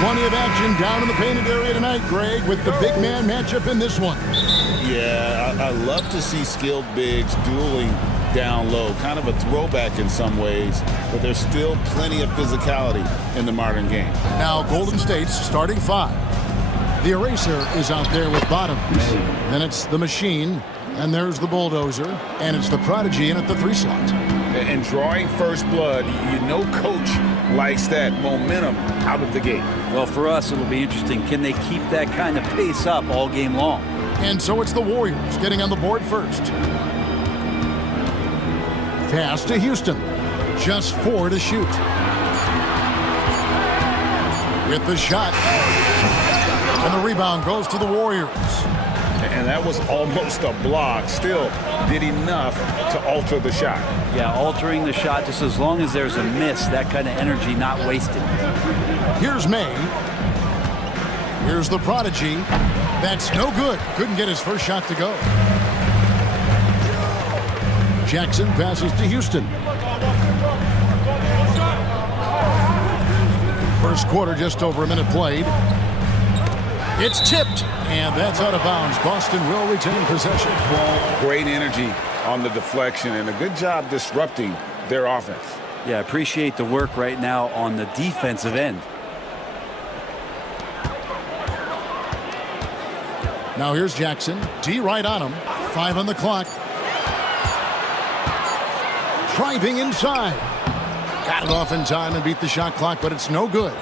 Plenty of action down in the painted area tonight, Greg, with the big man matchup in this one. Yeah, I love to see skilled bigs dueling down low. Kind of a throwback in some ways, but there's still plenty of physicality in the modern game. Now Golden State's starting five. The Eraser is out there with Bottoms. Then it's the Machine, and there's the Bulldozer, and it's the Prodigy in at the 3 slot. And drawing first blood, you know coach likes that momentum out of the gate. Well, for us, it'll be interesting. Can they keep that kind of pace up all game long? And so it's the Warriors getting on the board first. Pass to Houston. Just 4 to shoot. With the shot. And the rebound goes to the Warriors. And that was almost a block. Still did enough to alter the shot. Yeah, altering the shot just as long as there's a miss, that kind of energy not wasted. Here's May. Here's the Prodigy. That's no good. Couldn't get his first shot to go. Jackson passes to Houston. First quarter, just over a minute played. It's tipped, and that's out of bounds. Boston will retain possession. Great energy on the deflection, and a good job disrupting their offense. Yeah, appreciate the work right now on the defensive end. Now here's Jackson. D right on him. 5 on the clock. Driving inside. Got it off in time and beat the shot clock, but it's no good.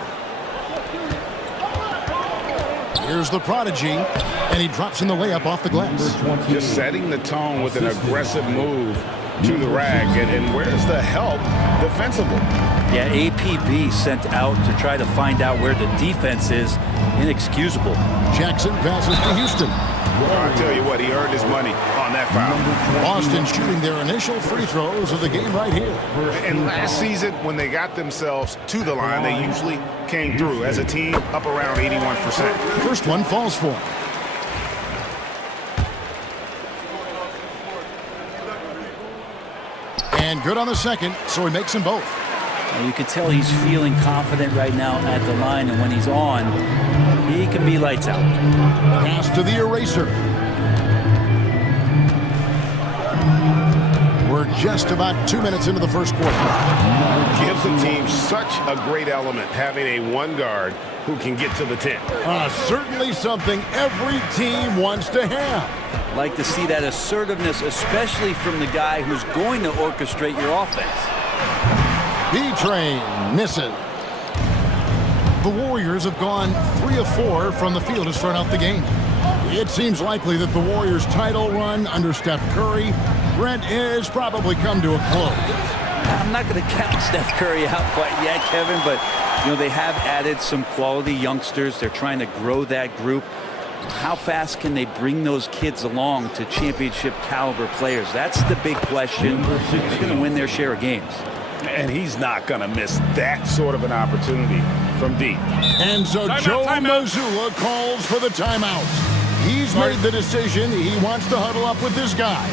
Here's the Prodigy, and he drops in the layup off the glass. Just setting the tone with an aggressive move to the rack, and where's the help defensively? Yeah, APB sent out to try to find out where the defense is. Inexcusable. Jackson passes to Houston. I'll tell you what, he earned his money on that foul. Boston shooting their initial free throws of the game right here. And last season, when they got themselves to the line, they usually came through as a team up around 81%. First one falls for him. And good on the second, so he makes them both. You can tell he's feeling confident right now at the line, and when he's on, he can be lights out. Pass to the Eraser. We're just about 2 minutes into the first quarter. Gives the team such a great element having a one guard who can get to the 10. Certainly something every team wants to have. Like to see that assertiveness, especially from the guy who's going to orchestrate your offense. B-Train misses. The Warriors have gone 3 of 4 from the field to start out the game. It seems likely that the Warriors' title run under Steph Curry, Brent, is probably come to a close. I'm not going to count Steph Curry out quite yet, Kevin, but you know they have added some quality youngsters. They're trying to grow that group. How fast can they bring those kids along to championship caliber players? That's the big question. Who's going to win their share of games? And he's not going to miss that sort of an opportunity from deep. And so Joe Mazzulla calls for the timeout. He's made the decision. He wants to huddle up with this guy.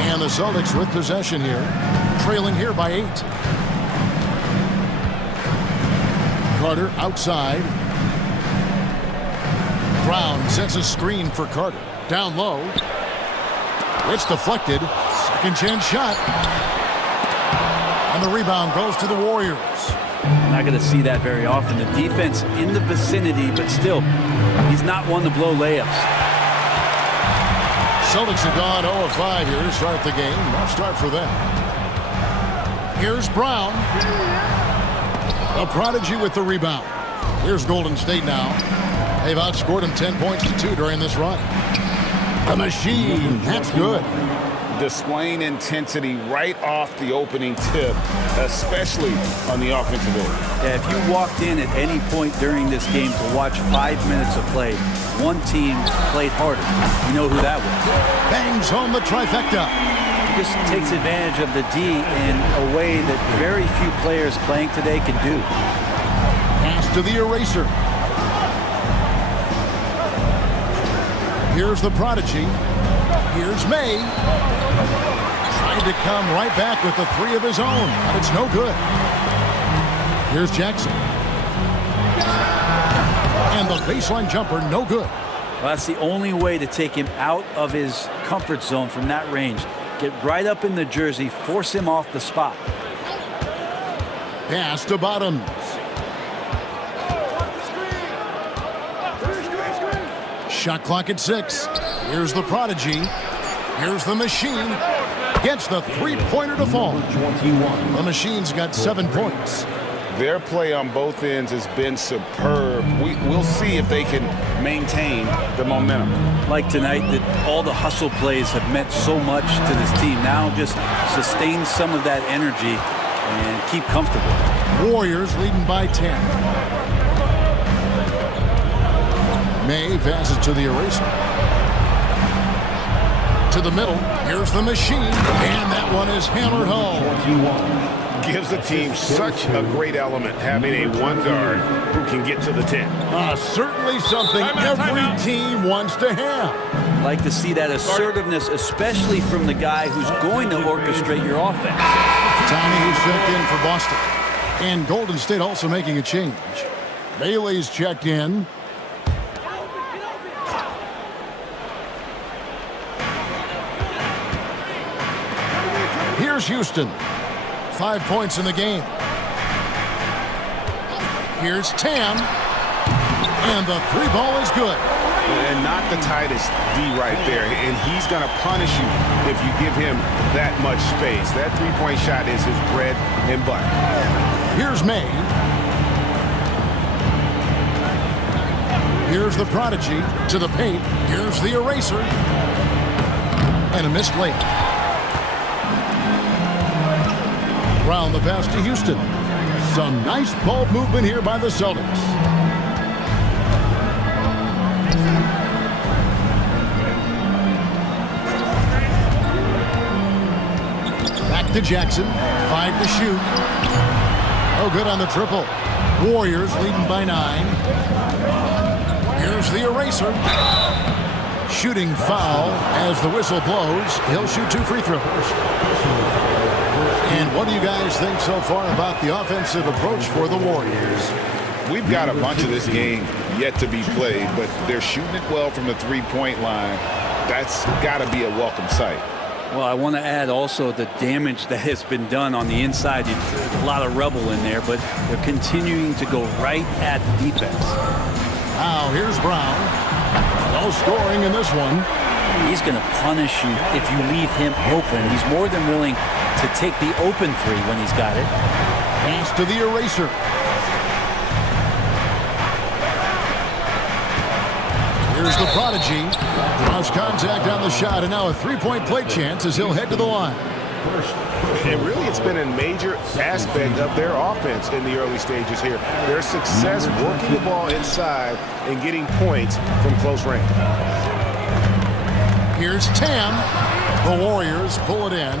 And the Celtics with possession here, trailing here by 8. Carter outside. Brown sets a screen for Carter. Down low. It's deflected. Second chance shot. And the rebound goes to the Warriors. Not going to see that very often. The defense in the vicinity, but still, he's not one to blow layups. Celtics have gone 0 of 5 here to start the game. Rough start for them. Here's Brown. A Prodigy with the rebound. Here's Golden State now. They've outscored him 10 points to 2 during this run. The Machine. That's good. Displaying intensity right off the opening tip, especially on the offensive end. Yeah, if you walked in at any point during this game to watch 5 minutes of play, one team played harder. You know who that was. Bangs home the trifecta. He just takes advantage of the D in a way that very few players playing today can do. Pass to the Eraser. Here's the prodigy. Here's May. Trying to come right back with the three of his own, but it's no good. Here's Jackson. And the baseline jumper, no good. Well, that's the only way to take him out of his comfort zone from that range. Get right up in the jersey, force him off the spot. Pass to Bottoms. Shot clock at 6. Here's the prodigy. Here's the machine. Gets the three-pointer to fall. The machine's got 7 points. Their play on both ends has been superb. We'll see if they can maintain the momentum. Like tonight, that all the hustle plays have meant so much to this team. Now just sustain some of that energy and keep comfortable. Warriors leading by 10. May passes to the eraser. To the middle. Here's the machine. And that one is hammered home. Gives the team such a great element having a one guard who can get to the 10. Certainly something every team wants to have. Like to see that assertiveness, especially from the guy who's going to orchestrate your offense. Tiny is checked in for Boston. And Golden State also making a change. Bailey's checked in. Here's Houston. 5 points in the game. Here's Tam. And the three ball is good. And not the tightest D right there. And he's going to punish you if you give him that much space. That three-point shot is his bread and butter. Here's May. Here's the prodigy to the paint. Here's the eraser. And a missed layup. Brown the pass to Houston. Some nice ball movement here by the Celtics. Back to Jackson. 5 to shoot. Oh, good on the triple. Warriors leading by 9. Here's the eraser. Shooting foul as the whistle blows. He'll shoot 2 free throws. And what do you guys think so far about the offensive approach for the Warriors? We've got a bunch of this game yet to be played, but they're shooting it well from the three-point line. That's got to be a welcome sight. Well, I want to add also the damage that has been done on the inside. A lot of rubble in there, but they're continuing to go right at the defense. Now, here's Brown. No scoring in this one. He's going to punish you if you leave him open. He's more than willing to take the open three when he's got it. Pass to the eraser. Here's the prodigy. Draws contact on the shot, and now a three-point play chance as he'll head to the line. And really, it's been a major aspect of their offense in the early stages here. Their success working the ball inside and getting points from close range. Here's Tam. The Warriors pull it in.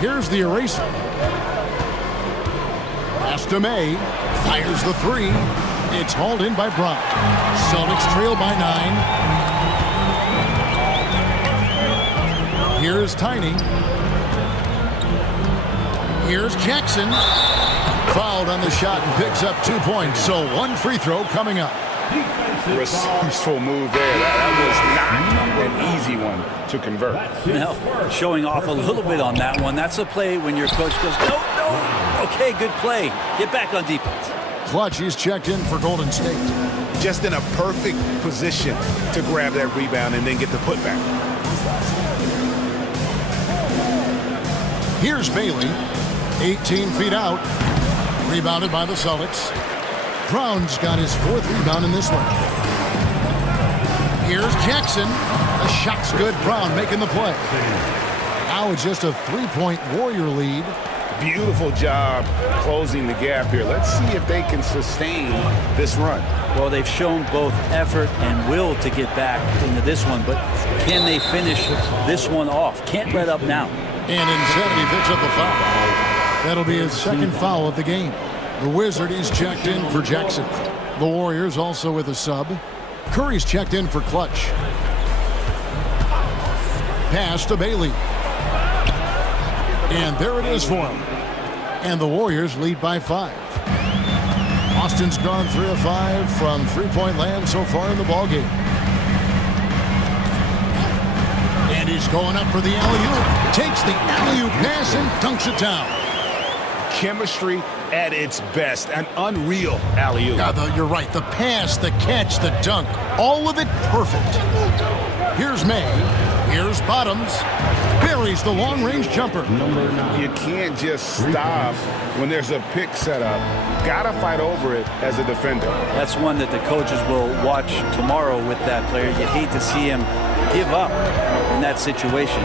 Here's the eraser. Pass to May. Fires the three. It's hauled in by Brown. Celtics trail by 9. Here's Tiny. Here's Jackson. Fouled on the shot and picks up 2 points. So 1 free throw coming up. Resourceful move there. That was not an easy one to convert. Now, showing off a little bit on that one. That's a play when your coach goes, no. Okay, good play. Get back on defense. Clutch, he's checked in for Golden State. Just in a perfect position to grab that rebound and then get the putback. Here's Bailey. 18 feet out. Rebounded by the Celtics. Brown's got his 4th rebound in this one. Here's Jackson. The shot's good. Brown making the play. Now it's just a 3-point Warrior lead. Beautiful job closing the gap here. Let's see if they can sustain this run. Well, they've shown both effort and will to get back into this one, but can they finish this one off? Can't let up now. And instead he picks up a foul. That'll be his 2nd foul of the game. The Wizard is checked in for Jackson. The Warriors also with a sub. Curry's checked in for clutch. Pass to Bailey. And there it is for him. And the Warriors lead by 5. Austin's gone 3 of 5 from three-point land so far in the ballgame. And he's going up for the alley-oop. Takes the alley-oop pass and dunks it down. Chemistry at its best. An unreal alley-oop. You're right. The pass, the catch, the dunk. All of it perfect. Here's May. Here's Bottoms. Buries the long-range jumper. You can't just stop when there's a pick set up. Gotta fight over it as a defender. That's one that the coaches will watch tomorrow with that player. You hate to see him give up in that situation.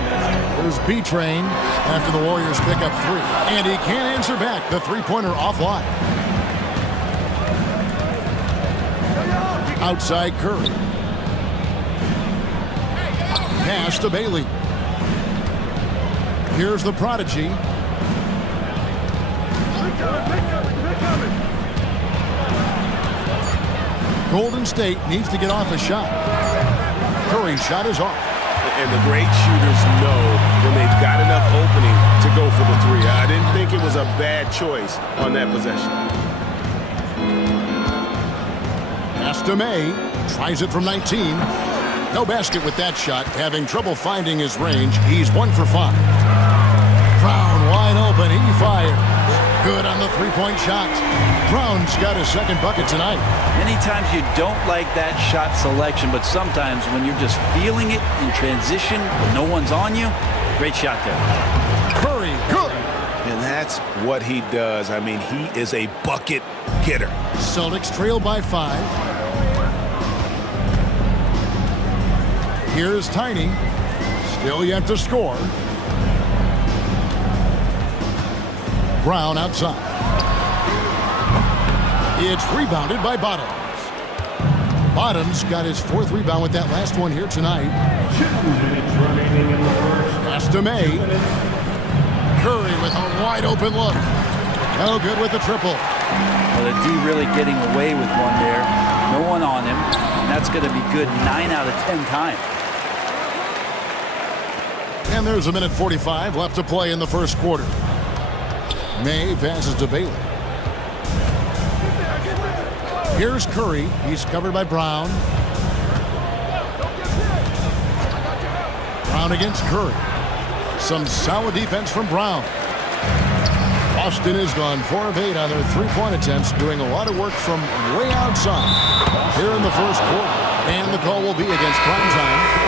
There's B-Train after the Warriors pick up 3. And he can't answer back. The three-pointer offline. Outside Curry. Pass to Bailey. Here's the prodigy. Golden State needs to get off a shot. Curry's shot is off. And the great shooters know when they've got enough opening to go for the 3. I didn't think it was a bad choice on that possession. Pass to May. Tries it from 19. No basket with that shot. Having trouble finding his range. He's 1 for 5. Brown wide open. He fires. Good on the three-point shot. Brown's got his second bucket tonight. Many times you don't like that shot selection, but sometimes when you're just feeling it in transition, when no one's on you, great shot there. Curry, good. And that's what he does. I mean, he is a bucket getter. Celtics trail by 5. Here's Tiny. Still yet to score. Brown outside. It's rebounded by Bottoms. Bottoms got his 4th rebound with that last one here tonight. 2 minutes remaining in the first. Pass to May. Curry with a wide open look. No good with the triple. Well, the D really getting away with one there. No one on him. And that's going to be good 9 out of 10 times. And there's a minute 45 left to play in the first quarter. May passes to Bailey. Here's Curry. He's covered by Brown. Brown against Curry. Some solid defense from Brown. Austin has gone 4 of 8 on their three-point attempts, doing a lot of work from way outside here in the first quarter. And the call will be against Prime Time.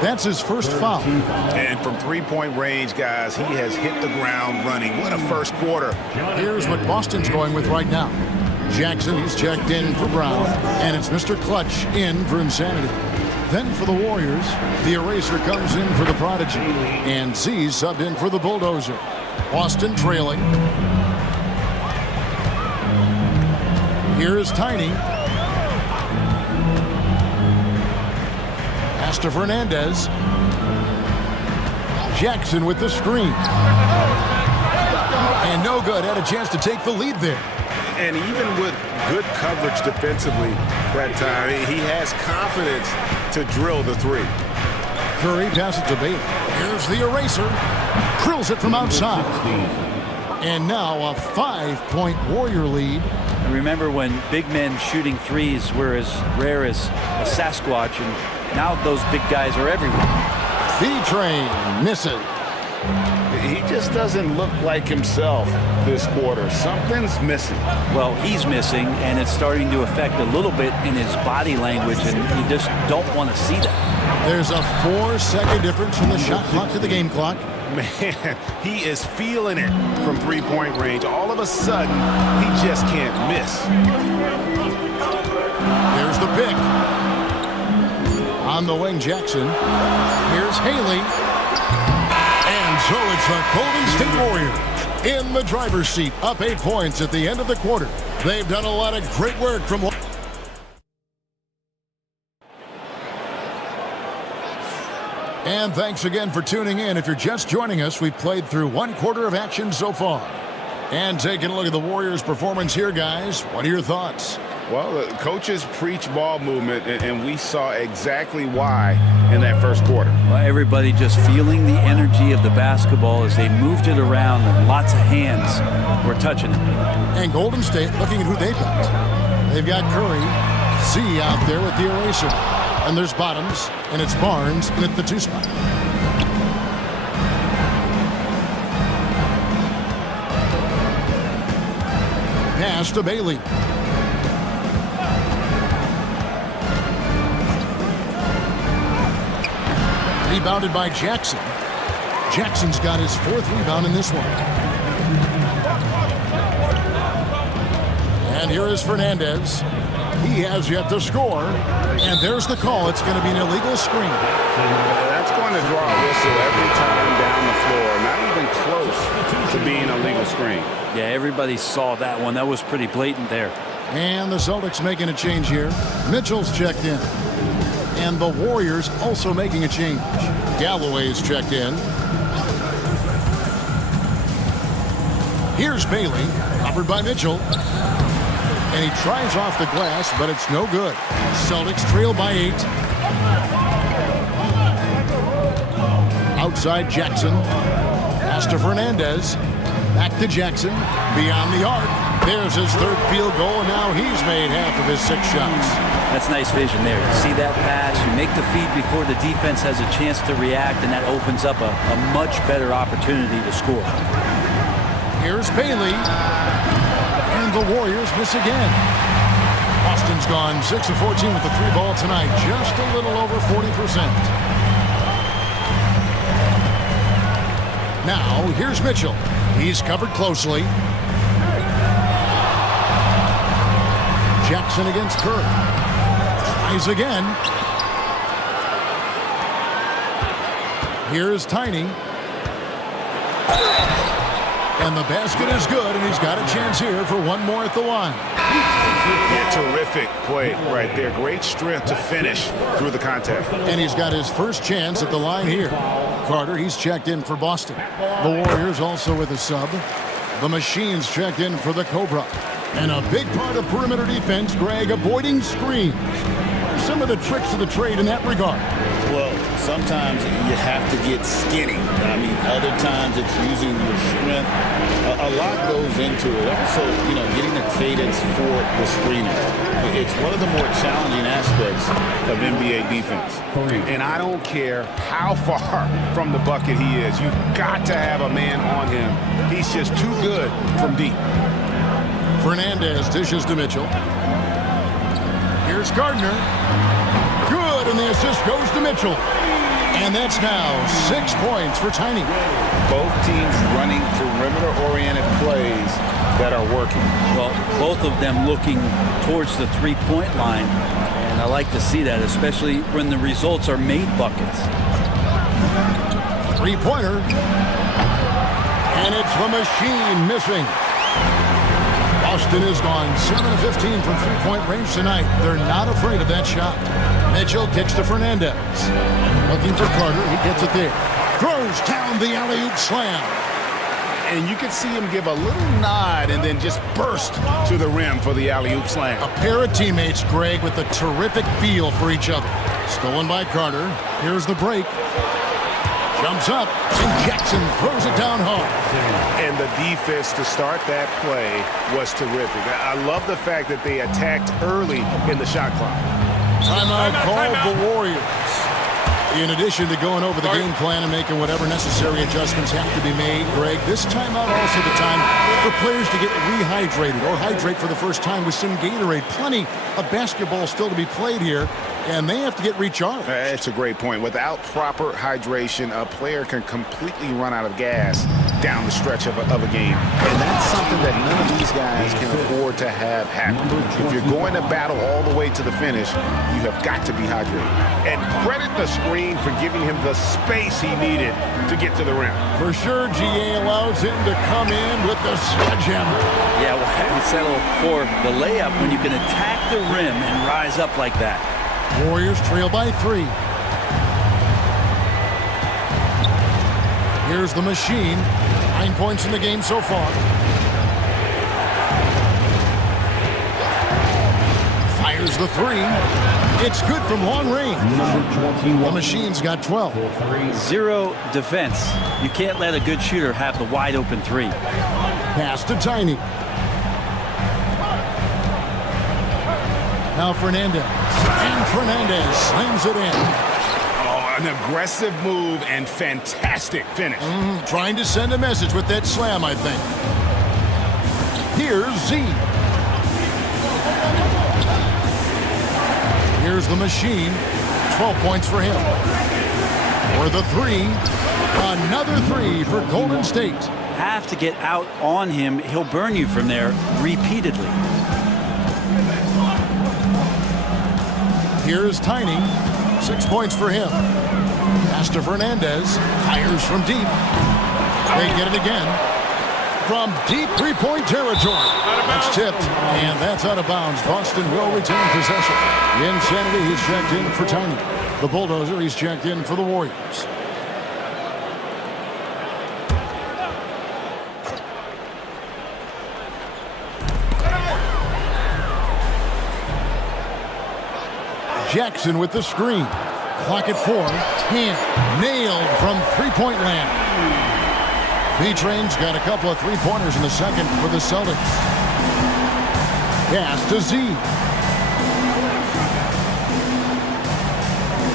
That's his first foul. And from three-point range, guys, he has hit the ground running. What a first quarter. Here's what Boston's going with right now. Jackson, he's checked in for Brown. And it's Mr. Clutch in for Insanity. Then for the Warriors, the Eraser comes in for the Prodigy. And Z's subbed in for the Bulldozer. Boston trailing. Here's Tiny. Pass to Fernandez. Jackson with the screen. And no good. Had a chance to take the lead there. And even with good coverage defensively that time, he has confidence to drill the 3. Curry passes to Bailey. Here's the Eraser. Drills it from outside. And now a 5-point Warrior lead. And remember when big men shooting threes were as rare as a Sasquatch, and now those big guys are everywhere. B-Train misses. He just doesn't look like himself this quarter. Something's missing. Well, he's missing, and it's starting to affect a little bit in his body language, and you just don't want to see that. There's a 4-second difference from the shot clock to the game clock. Man, he is feeling it from three-point range. All of a sudden, he just can't miss. There's the pick. On the wing, Jackson. Here's Haley. And so it's the Golden State Warriors in the driver's seat, up 8 points at the end of the quarter. They've done a lot of great work from... And thanks again for tuning in. If you're just joining us, we've played through 1 quarter of action so far. And taking a look at the Warriors' performance here, guys, what are your thoughts? Well, the coaches preach ball movement, and we saw exactly why in that first quarter. Well, everybody just feeling the energy of the basketball as they moved it around, and lots of hands were touching it. And Golden State looking at who they've got. They've got Curry, Z out there with the eraser. And there's Bottoms, and it's Barnes in at the 2 spot. Pass to Bailey. Rebounded by Jackson. Jackson's got his 4th rebound in this one. And here is Fernandez. He has yet to score. And there's the call. It's going to be an illegal screen. That's going to draw a whistle every time down the floor. Not even close to being a legal screen. Yeah, everybody saw that one. That was pretty blatant there. And the Celtics making a change here. Mitchell's checked in. And the Warriors also making a change. Galloway's checked in. Here's Bailey, covered by Mitchell. And he tries off the glass, but it's no good. Celtics trail by 8. Outside Jackson. Pass to Fernandez. Back to Jackson. Beyond the arc. There's his 3rd field goal, and now he's made half of his 6 shots. That's nice vision there. You see that pass, you make the feed before the defense has a chance to react, and that opens up a much better opportunity to score. Here's Bailey. And the Warriors miss again. Boston's gone 6 of 14 with the 3 ball tonight. Just a little over 40%. Now, here's Mitchell. He's covered closely. Jackson against Curry. Tries again. Here's Tiny. And the basket is good, and he's got a chance here for one more at the line. Yeah, terrific play right there. Great strength to finish through the contact. And he's got his first chance at the line here. Carter, he's checked in for Boston. The Warriors also with a sub. The Machine's checked in for the Cobra. And a big part of perimeter defense, Greg, avoiding screens. What are some of the tricks of the trade in that regard? Well, sometimes you have to get skinny. I mean, other times it's using your strength. A lot goes into it. Also, getting the cadence for the screening. It's one of the more challenging aspects of NBA defense. And I don't care how far from the bucket he is. You've got to have a man on him. He's just too good from deep. Fernandez dishes to Mitchell. Here's Gardner. Good, and the assist goes to Mitchell. And that's now 6 points for Tiny. Both teams running perimeter-oriented plays that are working. Well, both of them looking towards the 3-point line. And I like to see that, especially when the results are made buckets. 3-pointer. And it's the Machine missing. Boston has gone 7 of 15 from 3-point range tonight. They're not afraid of that shot. Mitchell kicks to Fernandez. Looking for Carter. He gets it there. Throws down the alley-oop slam. And you can see him give a little nod and then just burst to the rim for the alley-oop slam. A pair of teammates, Greg, with a terrific feel for each other. Stolen by Carter. Here's the break. Jumps up, and Jackson throws it down hard. And the defense to start that play was terrific. I love the fact that they attacked early in the shot clock. Timeout called the Warriors. In addition to going over the game plan and making whatever necessary adjustments have to be made, Greg, this timeout also the time for players to get rehydrated or hydrate for the first time with some Gatorade. Plenty of basketball still to be played here, and they have to get recharged. That's a great point. Without proper hydration, a player can completely run out of gas down the stretch of a game. And that's something that none of these guys can afford to have happen. If you're going to battle all the way to the finish, you have got to be hydrated. And credit the screen for giving him the space he needed to get to the rim. For sure, GA allows him to come in with the sledgehammer. Yeah, well, how do you settle for the layup when you can attack the rim and rise up like that? Warriors trail by 3. Here's the Machine. 9 points in the game so far. Fires the three. It's good from long range. Number 21. The machine's got 12. Zero defense. You can't let a good shooter have the wide open three. Pass to Tiny. Now Fernandez. And Fernandez slams it in. Oh, an aggressive move and fantastic finish. Trying to send a message with that slam, I think. Here's Z. Here's the machine. 12 points for him. For the three. Another three for Golden State. Have to get out on him. He'll burn you from there repeatedly. Here's Tiny. 6 points for him. Pass to Fernandez. Fires from deep. They get it again. From deep three-point territory. That's tipped, and that's out of bounds. Boston will retain possession. Insanity, he's checked in for Tiny. The Bulldozer, he's checked in for the Warriors. Jackson with the screen. Clock at 4. Hand nailed from three-point land. B-Train's got a couple of three-pointers in the second for the Celtics. Pass to Z.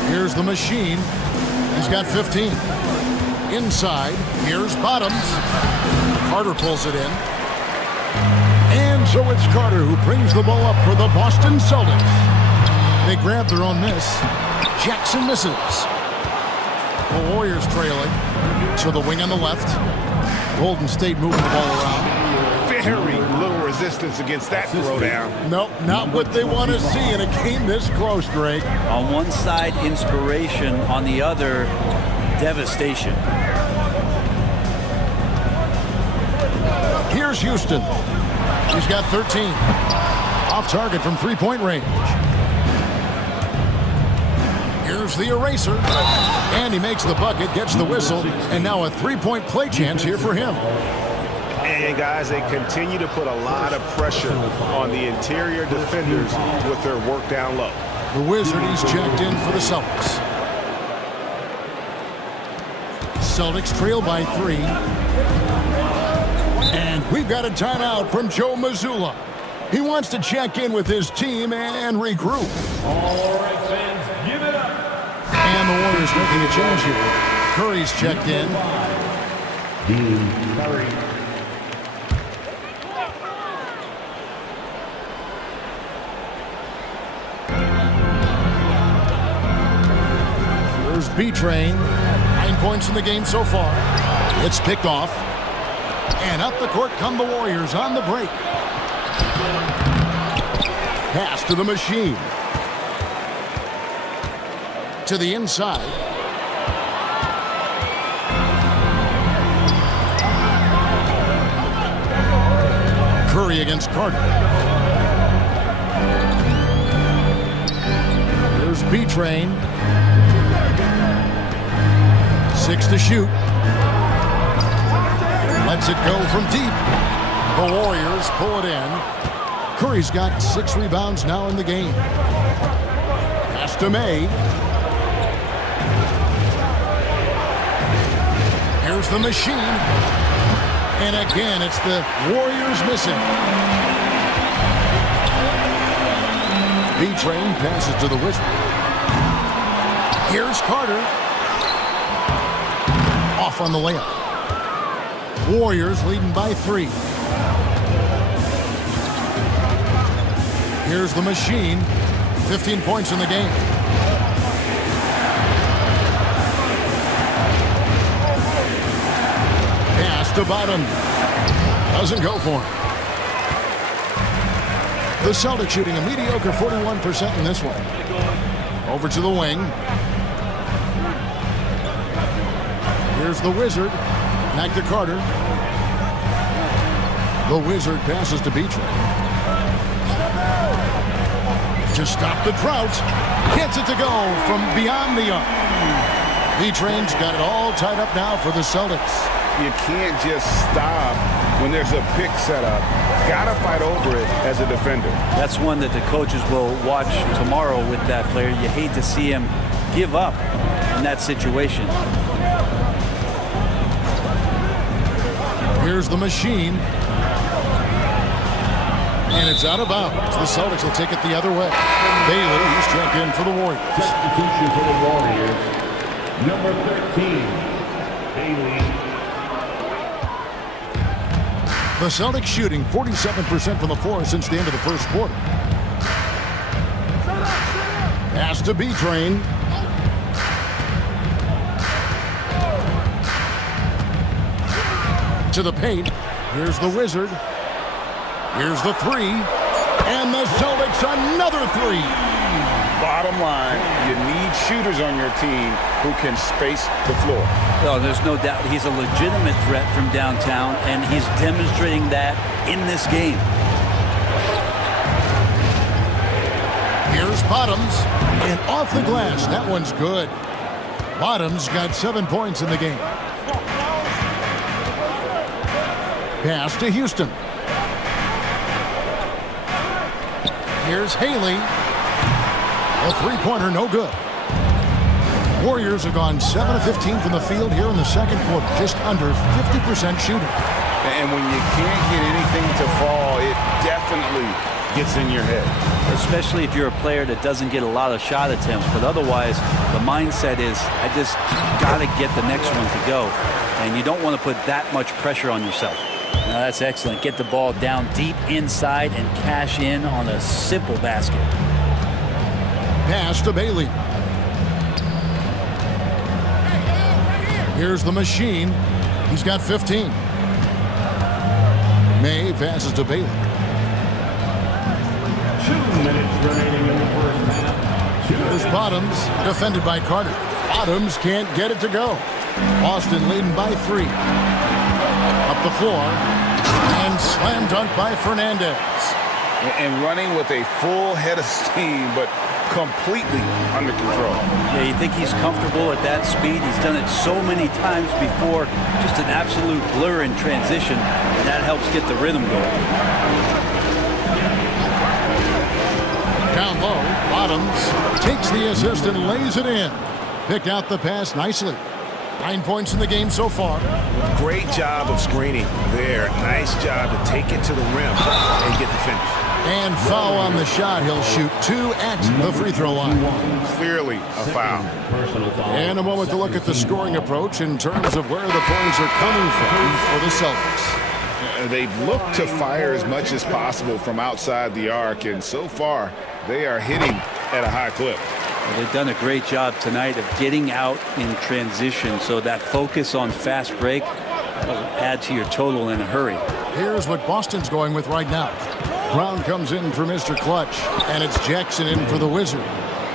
Here's the machine. He's got 15. Inside, here's Bottoms. Carter pulls it in. And so it's Carter who brings the ball up for the Boston Celtics. They grab their own miss. Jackson misses. The Warriors trailing. To the wing on the left. Golden State moving the ball around. Very little resistance against that throwdown. Nope, not what they want to see in a game this close, Drake. On one side, inspiration. On the other, devastation. Here's Houston. He's got 13. Off target from three-point range. Here's the eraser. And he makes the bucket, gets the whistle, and now a three-point play chance here for him. And guys, they continue to put a lot of pressure on the interior defenders with their work down low. The Wizard, he's checked in for the Celtics. Celtics trail by 3. And we've got a timeout from Joe Mazzulla. He wants to check in with his team and regroup. All right, fans, give it up. And the Warriors making a change here. Curry's checked in. Dean Curry. There's B-Train. 9 points in the game so far. It's picked off. And up the court come the Warriors on the break. Pass to the machine. To the inside. Curry against Carter. There's B-Train. 6 to shoot. Lets it go from deep. The Warriors pull it in. Curry's got 6 rebounds now in the game. Pass to May. Here's the machine. And again, it's the Warriors missing. B-Train passes to the Wizard. Here's Carter. Off on the layup. Warriors leading by 3. Here's the machine. 15 points in the game. Pass to Bottom. Doesn't go for him. The Celtics shooting a mediocre 41% in this one. Over to the wing. Here's the Wizard. Back to Carter. The Wizard passes to B-Train. To stop the drought. Gets it to go from beyond the arc. B-Train's got it all tied up now for the Celtics. You can't just stop when there's a pick set up. Got to fight over it as a defender. That's one that the coaches will watch tomorrow with that player. You hate to see him give up in that situation. Here's the machine. And it's out of bounds. The Celtics will take it the other way. Bailey, he's checked in for the Warriors. Substitution for the Warriors. Number 13, Bailey. The Celtics shooting 47% from the floor since the end of the first quarter. Pass to B-Train. To the paint. Here's the Wizard. Here's the three. And the Celtics another three. Bottom line, you need shooters on your team who can space the floor. Well, there's no doubt he's a legitimate threat from downtown, and he's demonstrating that in this game. Here's Bottoms. And off the glass. That one's good. Bottoms got 7 points in the game. Pass to Houston. Here's Haley. A three-pointer, no good. Warriors have gone 7 of 15 from the field here in the second quarter, just under 50% shooting. And when you can't get anything to fall, it definitely gets in your head. Especially if you're a player that doesn't get a lot of shot attempts, but otherwise the mindset is, I just got to get the next one to go. And you don't want to put that much pressure on yourself. Now that's excellent. Get the ball down deep inside and cash in on a simple basket. Pass to Bailey. Here's the machine. He's got 15. May passes to Bailey. 2 minutes remaining in the first half. Here's Bottoms, defended by Carter. Bottoms can't get it to go. Boston leading by 3. Up the floor. And slam dunk by Fernandez. And running with a full head of steam, but completely under control. Yeah, you think he's comfortable at that speed. He's done it so many times before. Just an absolute blur in transition, and that helps get the rhythm going. Down low, Bottoms takes the assist and lays it in. Picked out the pass nicely. 9 points in the game so far. Great job of screening there. Nice job to take it to the rim and get the finish. And foul on the shot. He'll shoot 2 at the free throw line. Clearly a foul. Personal foul. And a moment to look at the scoring approach in terms of where the points are coming from for the Celtics. They've looked to fire as much as possible from outside the arc, and so far they are hitting at a high clip. Well, they've done a great job tonight of getting out in transition, so that focus on fast break will add to your total in a hurry. Here's what Boston's going with right now. Brown comes in for Mr. Clutch, and it's Jackson in for the Wizard.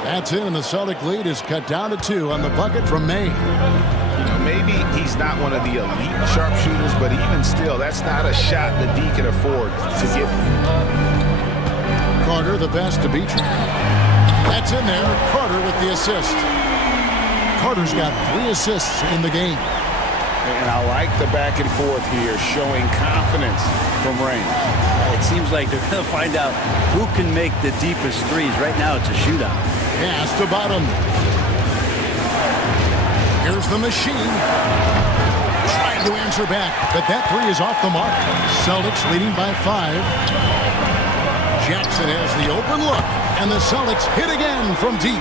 That's in, and the Celtic lead is cut down to 2 on the bucket from May. You know, maybe he's not one of the elite sharpshooters, but even still, that's not a shot that D can afford to give. Carter, the pass to Beach. That's in there. Carter with the assist. Carter's got 3 assists in the game. And I like the back and forth here, showing confidence from range. It seems like they're going to find out who can make the deepest threes. Right now, it's a shootout. Pass to Bottom. Here's the machine. Trying to answer back, but that 3 is off the mark. Celtics leading by 5. Jackson has the open look, and the Celtics hit again from deep.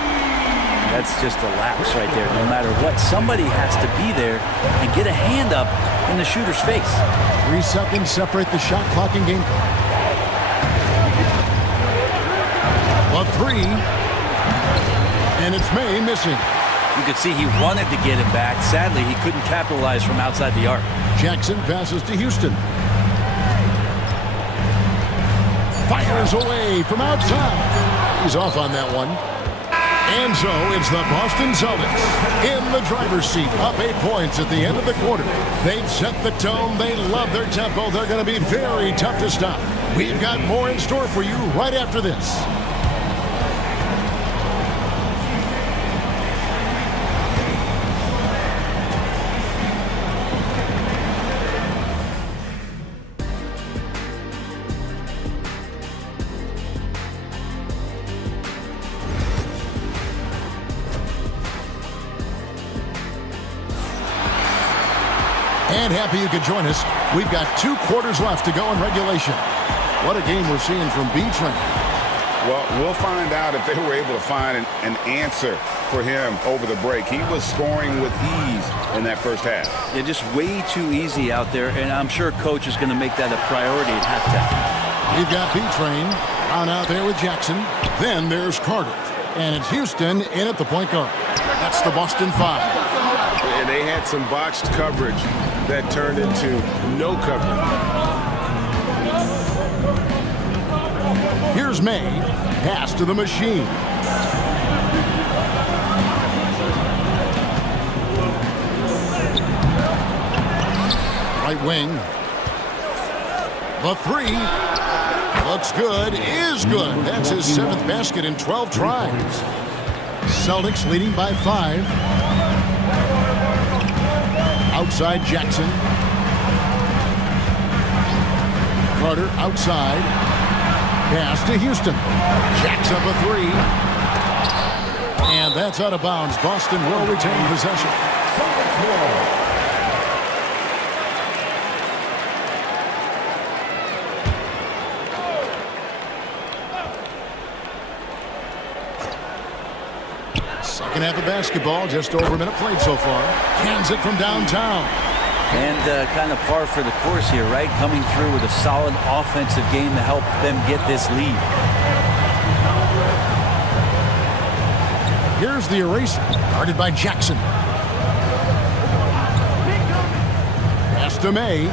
That's just a lapse right there. No matter what, somebody has to be there and get a hand up in the shooter's face. 3 seconds separate the shot clock and game clock. A 3. And it's May missing. You could see he wanted to get him back. Sadly, he couldn't capitalize from outside the arc. Jackson passes to Houston. Fires away from outside. He's off on that one. And so it's the Boston Celtics in the driver's seat, up 8 points at the end of the quarter. They've set the tone. They love their tempo. They're going to be very tough to stop. We've got more in store for you right after this. And happy you could join us. We've got 2 quarters left to go in regulation. What a game we're seeing from B-Train. Well, we'll find out if they were able to find an answer for him over the break. He was scoring with ease in that first half. They're just way too easy out there, and I'm sure coach is going to make that a priority at halftime. We've got B-Train on out there with Jackson. Then there's Carter. And it's Houston in at the point guard. That's the Boston 5. And they had some botched coverage that turned into no coverage. Here's May. Pass to the machine. Right wing. The 3. Looks good. Is good. That's his 7th basket in 12 tries. Celtics leading by 5. Outside Jackson. Carter outside. Pass to Houston. Jacks up a 3. And that's out of bounds. Boston will retain possession. Second half of basketball, just over a minute played so far. Cans it from downtown. And kind of par for the course here, right? Coming through with a solid offensive game to help them get this lead. Here's the eraser, guarded by Jackson. Pass to May.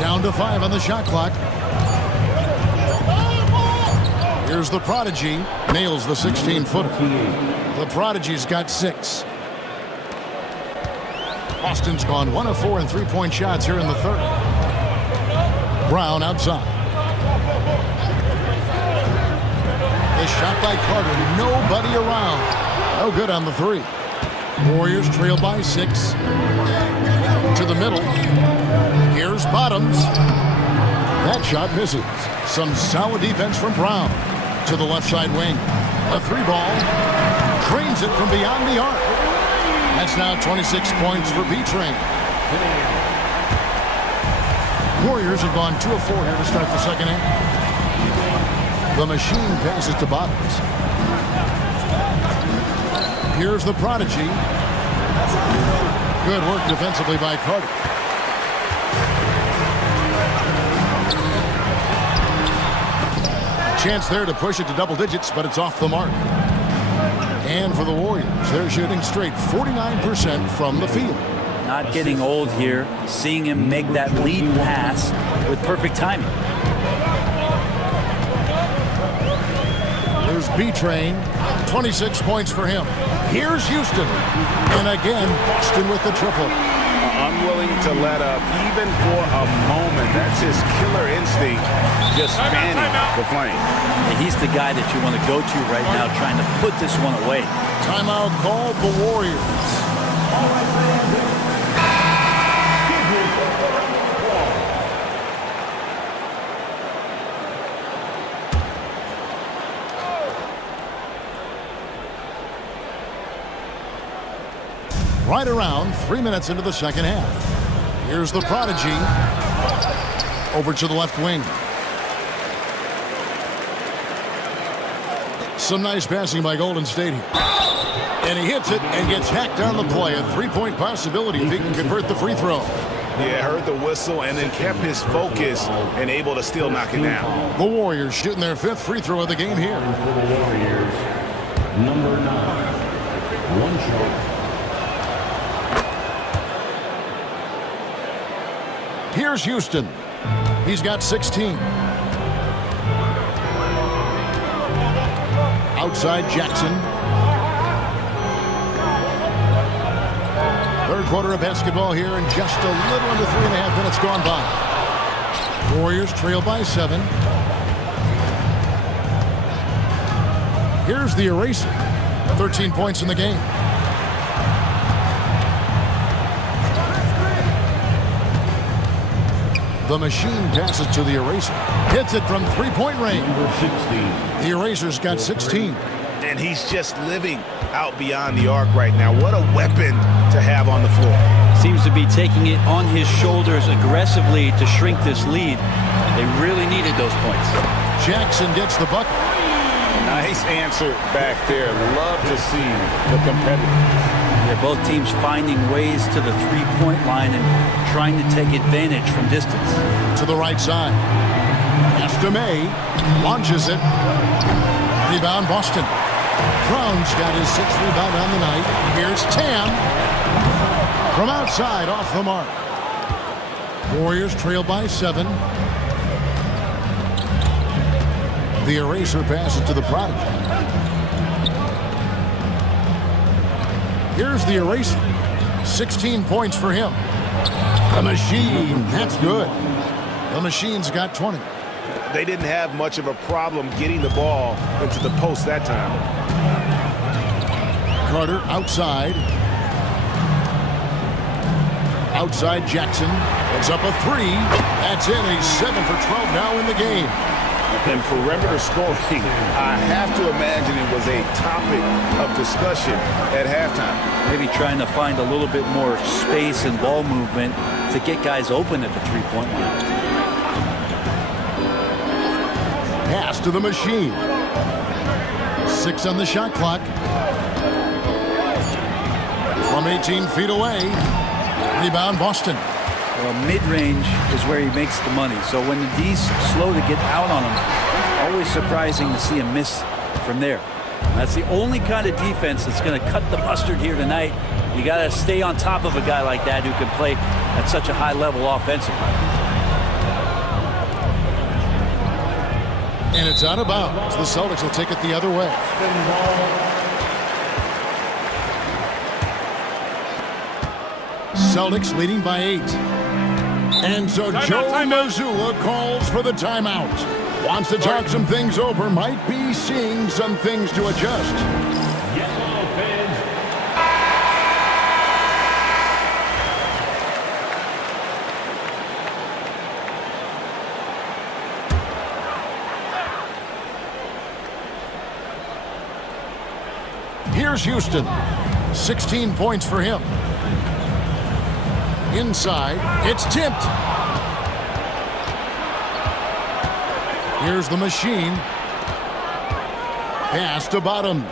Down to 5 on the shot clock. Here's the Prodigy. Nails the 16-footer. The Prodigy's got 6. Boston's gone 1 of 4 in 3-point shots here in the 3rd. Brown outside. The shot by Carter. Nobody around. No good on the 3. Warriors trail by 6. To the middle. Here's Bottoms. That shot misses. Some solid defense from Brown. To the left side wing. A 3-ball. Trains it from beyond the arc. That's now 26 points for B-Train. Warriors have gone 2 of 4 here to start the second half. The machine passes to Bottoms. Here's the Prodigy. Good work defensively by Carter. Chance there to push it to double digits, but it's off the mark. And for the Warriors, they're shooting straight 49% from the field. Not getting old here. Seeing him make that lead pass with perfect timing. There's B-Train. 26 points for him. Here's Houston. And again, Boston with the triple. Unwilling to let up even for a moment. That's his killer instinct, just fanning the flame. He's the guy that you want to go to right now, trying to put this one away. Timeout called the Warriors. Right around 3 minutes into the second half. Here's the Prodigy. Over to the left wing. Some nice passing by Golden State here. And he hits it and gets hacked on the play. A 3-point possibility if he can convert the free throw. Yeah, heard the whistle and then kept his focus and able to still knock it down. The Warriors shooting their 5th free throw of the game here. For the Warriors, number 9, one shot. Here's Houston. He's got 16. Outside Jackson. 3rd quarter of basketball here, and just a little under 3.5 minutes gone by. Warriors trail by 7. Here's the eraser. 13 points in the game. The machine passes to the eraser. Hits it from 3-point range. Number 16. The eraser's got 16. And he's just living out beyond the arc right now. What a weapon to have on the floor. Seems to be taking it on his shoulders aggressively to shrink this lead. They really needed those points. Jackson gets the bucket. Nice answer back there. Love to see the competitiveness. Yeah, both teams finding ways to the three-point line and trying to take advantage from distance. To the right side. Pass to May. Launches it. Rebound Boston. Brown's got his 6th rebound on the night. Here's Tam. From outside, off the mark. Warriors trail by 7. The eraser passes to the Prodigy. Here's the eraser. 16 points for him. The Machine. That's good. The Machine's got 20. They didn't have much of a problem getting the ball into the post that time. Carter outside. Outside Jackson. It's up a 3. That's in. He's 7 for 12 now in the game. And perimeter scoring, I have to imagine it was a topic of discussion at halftime. Maybe trying to find a little bit more space and ball movement to get guys open at the three-point line. Pass to the Machine. 6 on the shot clock. From 18 feet away. Rebound Boston. Well, mid-range is where he makes the money. So when the D's slow to get out on him, always surprising to see him miss from there. And that's the only kind of defense that's going to cut the mustard here tonight. You got to stay on top of a guy like that who can play at such a high level offensively. And it's out of bounds. The Celtics will take it the other way. Celtics leading by 8. And so Joe Mazzulla calls for the timeout. Wants to talk some things over. Might be seeing some things to adjust. Yellow fans. Here's Houston. 16 points for him. Inside, it's tipped. Here's the Machine. Pass to Bottoms.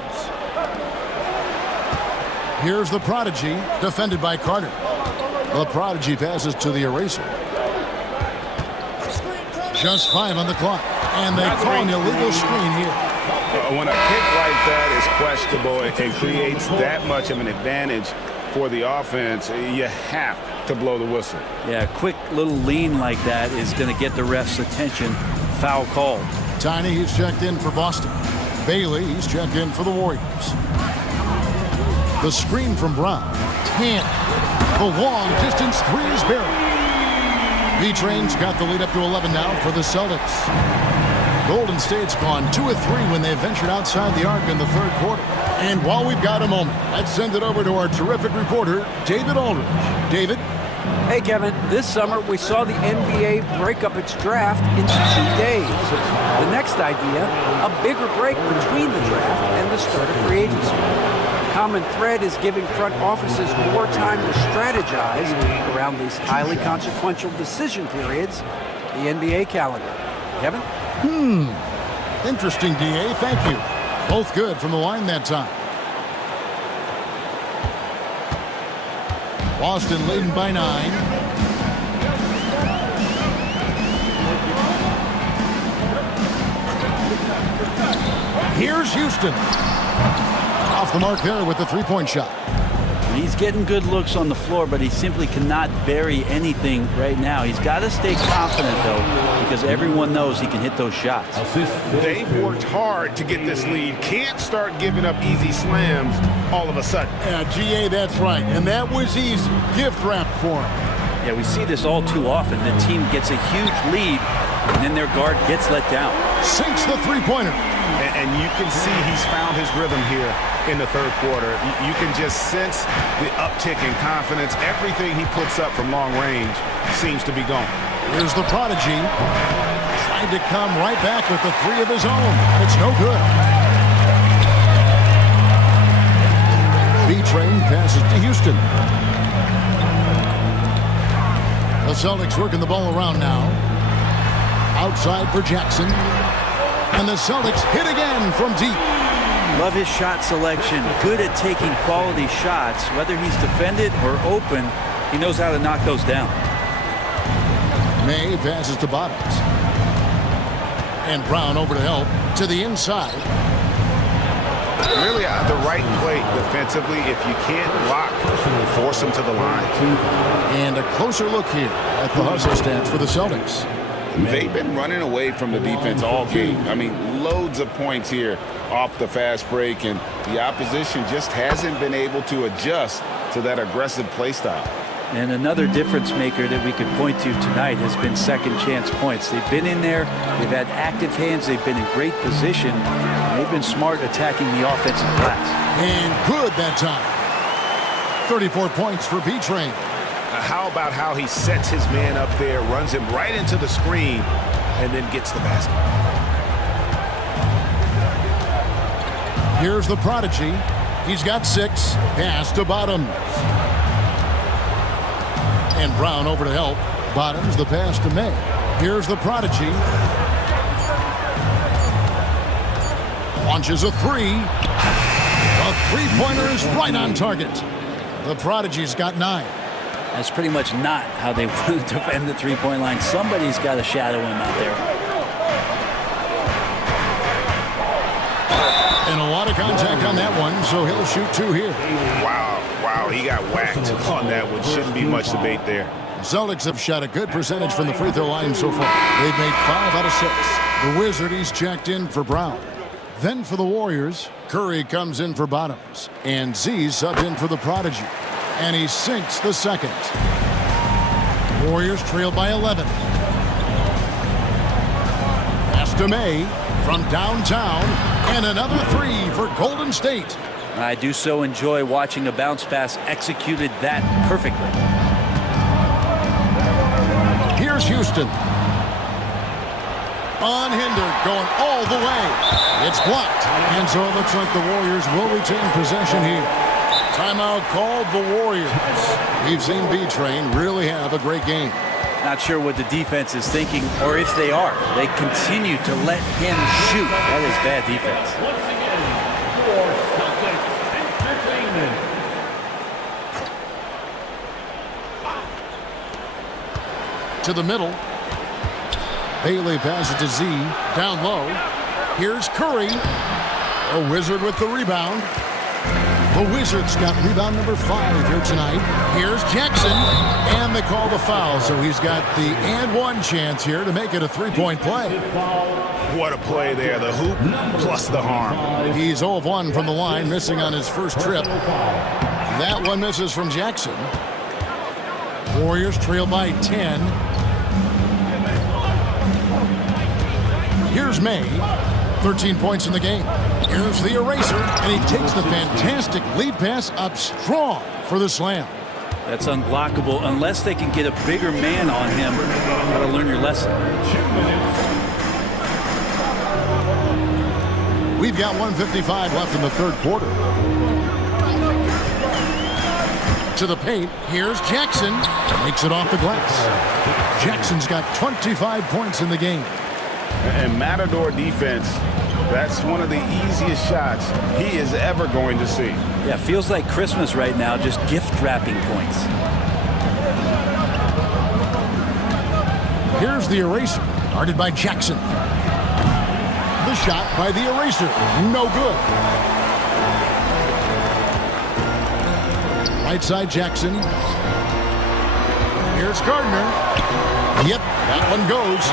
Here's the Prodigy, defended by Carter. The Prodigy passes to the eraser. Just 5 on the clock, and they call an illegal screen here. When a pick like that is questionable and creates that much of an advantage for the offense, you have to blow the whistle. Yeah, a quick little lean like that is going to get the ref's attention. Foul called. Tiny, he's checked in for Boston. Bailey, he's checked in for the Warriors. The screen from Brown. Tan. The long distance 3 is buried. B-Train's got the lead up to 11 now for the Celtics. Golden State's gone 2 of 3 when they ventured outside the arc in the 3rd quarter. And while we've got a moment, let's send it over to our terrific reporter, David Aldridge. David? Hey, Kevin. This summer, we saw the NBA break up its draft into 2 days. The next idea, a bigger break between the draft and the start of free agency. The common thread is giving front offices more time to strategize around these highly consequential decision periods, the NBA calendar. Kevin? Interesting, DA. Thank you. Both good from the line that time. Boston leading by 9. Here's Houston. Off the mark there with the three-point shot. He's getting good looks on the floor, but he simply cannot bury anything right now. He's got to stay confident, though, because everyone knows he can hit those shots. They've worked hard to get this lead. Can't start giving up easy slams all of a sudden. Yeah, GA, that's right. And that was easy. Gift wrap for him. Yeah, we see this all too often. The team gets a huge lead, and then their guard gets let down. Sinks the three-pointer. And you can see he's found his rhythm here in the 3rd quarter. You can just sense the uptick in confidence. Everything he puts up from long range seems to be gone. Here's the Prodigy. Trying to come right back with the 3 of his own. It's no good. B-Train passes to Houston. The Celtics working the ball around now. Outside for Jackson. And the Celtics hit again from deep. Love his shot selection. Good at taking quality shots. Whether he's defended or open, he knows how to knock those down. May passes to Bottoms. And Brown over to help to the inside. Really the right play defensively. If you can't block, force them to the line. And a closer look here at the hustle stance for the Celtics. They've been running away from the defense all game. I mean, loads of points here off the fast break, and the opposition just hasn't been able to adjust to that aggressive play style. And another difference maker that we could point to tonight has been second chance points. They've been in there, they've had active hands, they've been in great position, and they've been smart attacking the offensive glass. And good that time. 34 points for B-Train. How about how he sets his man up there, runs him right into the screen, and then gets the basket. Here's the prodigy. He's got 6. Pass to Bottoms. And Brown over to help. Bottoms, the pass to May. Here's the prodigy. Launches a 3. A three-pointer is right on target. The prodigy's got 9. That's pretty much not how they want to defend the three-point line. Somebody's got to shadow him out there. And a lot of contact on that one, so he'll shoot 2 here. Wow, he got whacked on that one. Shouldn't be much debate there. Celtics have shot a good percentage from the free throw line so far. They've made 5 out of 6. The Wizards checked in for Brown. Then for the Warriors, Curry comes in for Bottoms. And Z subbed in for the prodigy. And he sinks the second. Warriors trail by 11. Pass to May from downtown. And another 3 for Golden State. I do so enjoy watching a bounce pass executed that perfectly. Here's Houston. Unhindered, going all the way. It's blocked. And so it looks like the Warriors will retain possession here. Timeout called the Warriors. We've seen B-Train really have a great game. Not sure what the defense is thinking, or if they are. They continue to let him shoot. That is bad defense. To the middle. Bailey passes to Z. Down low. Here's Curry. A Wizard with the rebound. The Wizards got rebound number 5 here tonight. Here's Jackson. And they call the foul, so he's got the and one chance here to make it a 3-point play. What a play there. The hoop plus the harm. He's 0 of 1 from the line, missing on his first trip. That one misses from Jackson. Warriors trail by 10. Here's May. 13 points in the game. Here's the eraser, and he takes the fantastic lead pass up strong for the slam. That's unblockable unless they can get a bigger man on him. Got to learn your lesson. We've got 1:55 left in the third quarter. To the paint. Here's Jackson. Makes it off the glass. Jackson's got 25 points in the game. And Matador defense, that's one of the easiest shots he is ever going to see. Yeah, feels like Christmas right now, just gift wrapping points. Here's the eraser, guarded by Jackson. The shot by the eraser, no good. Right side Jackson. Here's Gardner. Yep, that one goes.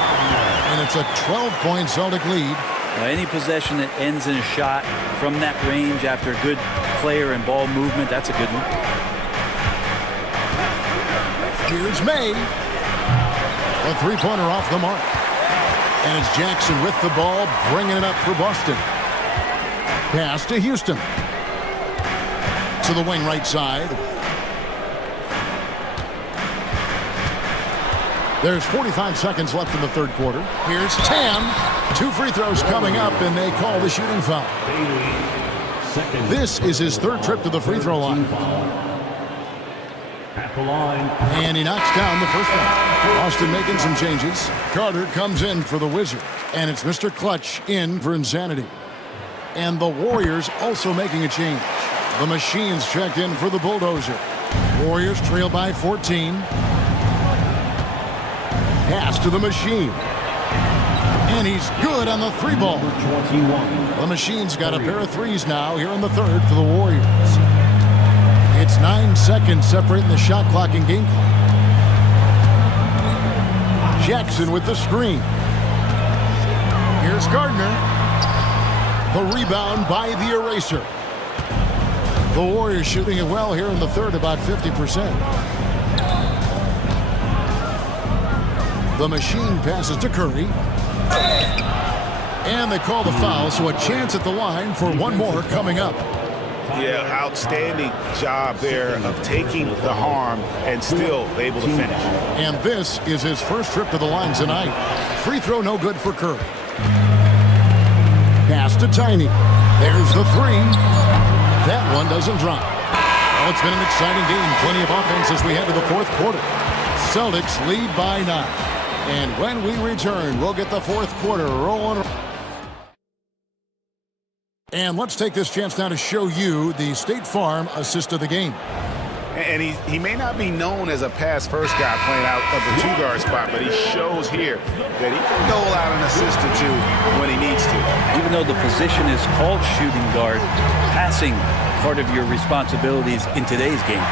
And it's a 12-point Celtic lead. Any possession that ends in a shot from that range after a good player and ball movement, that's a good one. Here's May. A three-pointer off the mark. And it's Jackson with the ball, bringing it up for Boston. Pass to Houston. To the wing right side. There's 45 seconds left in the third quarter. Here's Tam. 2 free throws coming up, and they call the shooting foul. This is his third trip to the free throw line. At the line. And he knocks down the first one. Boston making some changes. Carter comes in for the Wizard. And it's Mr. Clutch in for Insanity. And the Warriors also making a change. The Machines checked in for the Bulldozer. Warriors trail by 14. Pass to the Machine. And he's good on the three ball. Number 21. The Machine's got a pair of threes now here in the third for the Warriors. It's 9 seconds separating the shot clock and game clock. Jackson with the screen. Here's Gardner. The rebound by the eraser. The Warriors shooting it well here in the third, about 50%. The Machine passes to Curry. And they call the foul, so a chance at the line for one more coming up. Yeah, outstanding job there of taking the harm and still able to finish. And this is his first trip to the line tonight. Free throw no good for Curry. Pass to Tiny. There's the three. That one doesn't drop. Well, it's been an exciting game. Plenty of offense as we head to the fourth quarter. Celtics lead by 9. And when we return, we'll get the fourth quarter rolling. And let's take this chance now to show you the State Farm assist of the game. And he may not be known as a pass-first guy playing out of the two-guard spot, but he shows here that he can dole out an assist or two when he needs to. Even though the position is called shooting guard, passing part of your responsibilities in today's game.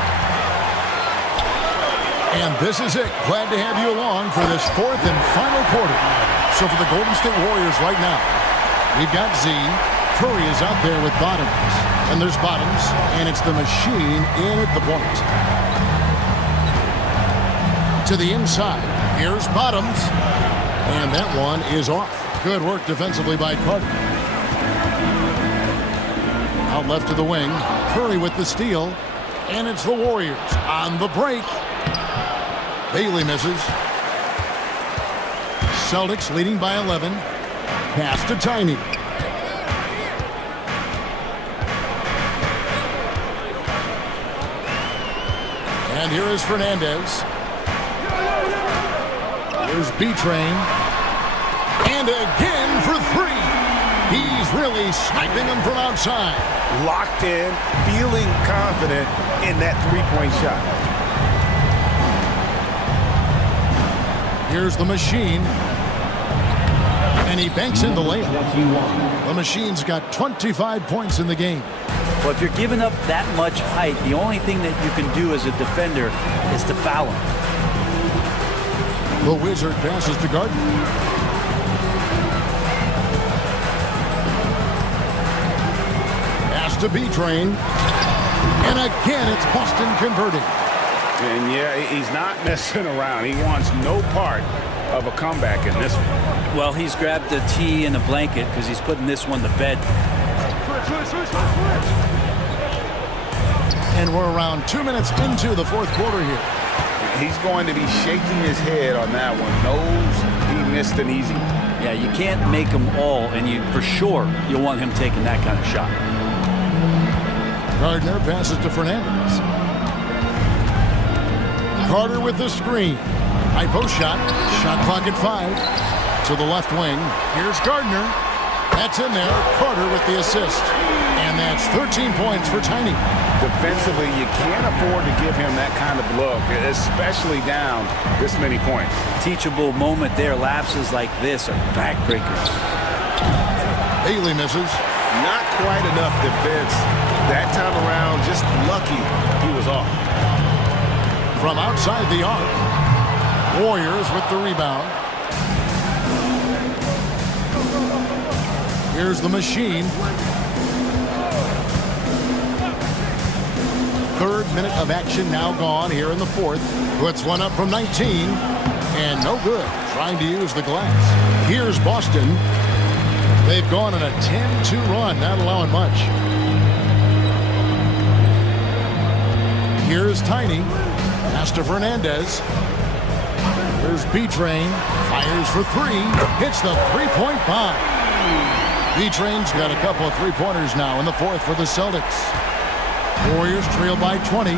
And this is it. Glad to have you along for this fourth and final quarter. So for the Golden State Warriors right now, we've got Z. Curry is out there with Bottoms. And there's Bottoms. And it's the Machine in at the point. To the inside. Here's Bottoms. And that one is off. Good work defensively by Carter. Out left to the wing. Curry with the steal. And it's the Warriors on the break. Bailey misses. Celtics leading by 11. Pass to Tiny. And here is Fernandez. Here's B-Train. And again for three. He's really sniping them from outside. Locked in, feeling confident in that three-point shot. Here's the Machine. And he banks in the layup. The Machine's got 25 points in the game. Well, if you're giving up that much height, the only thing that you can do as a defender is to foul him. The Wizard passes to Gardner. Pass to B-Train. And again, it's Boston converting. And yeah, he's not messing around. He wants no part of a comeback in this one. Well, he's grabbed a tee and a blanket because he's putting this one to bed. And we're around 2 minutes into the fourth quarter here. He's going to be shaking his head on that one. Knows he missed an easy one. Yeah, you can't make them all, and for sure you'll want him taking that kind of shot. Gardner passes to Fernandez. Carter with the screen. High post shot. Shot clock at 5. To the left wing. Here's Gardner. That's in there. Carter with the assist. And that's 13 points for Tiny. Defensively, you can't afford to give him that kind of look, especially down this many points. Teachable moment there. Lapses like this are backbreakers. Bailey misses. Not quite enough defense. That time around, just lucky he was off. From outside the arc. Warriors with the rebound. Here's the Machine. Third minute of action now gone here in the fourth. Puts one up from 19. And no good. Trying to use the glass. Here's Boston. They've gone on a 10-2 run, not allowing much. Here's Tiny. Pass to Fernandez. Here's B-Train. Fires for three. Hits the three-point bomb. B-Train's got a couple of three-pointers now in the fourth for the Celtics. Warriors trail by 20.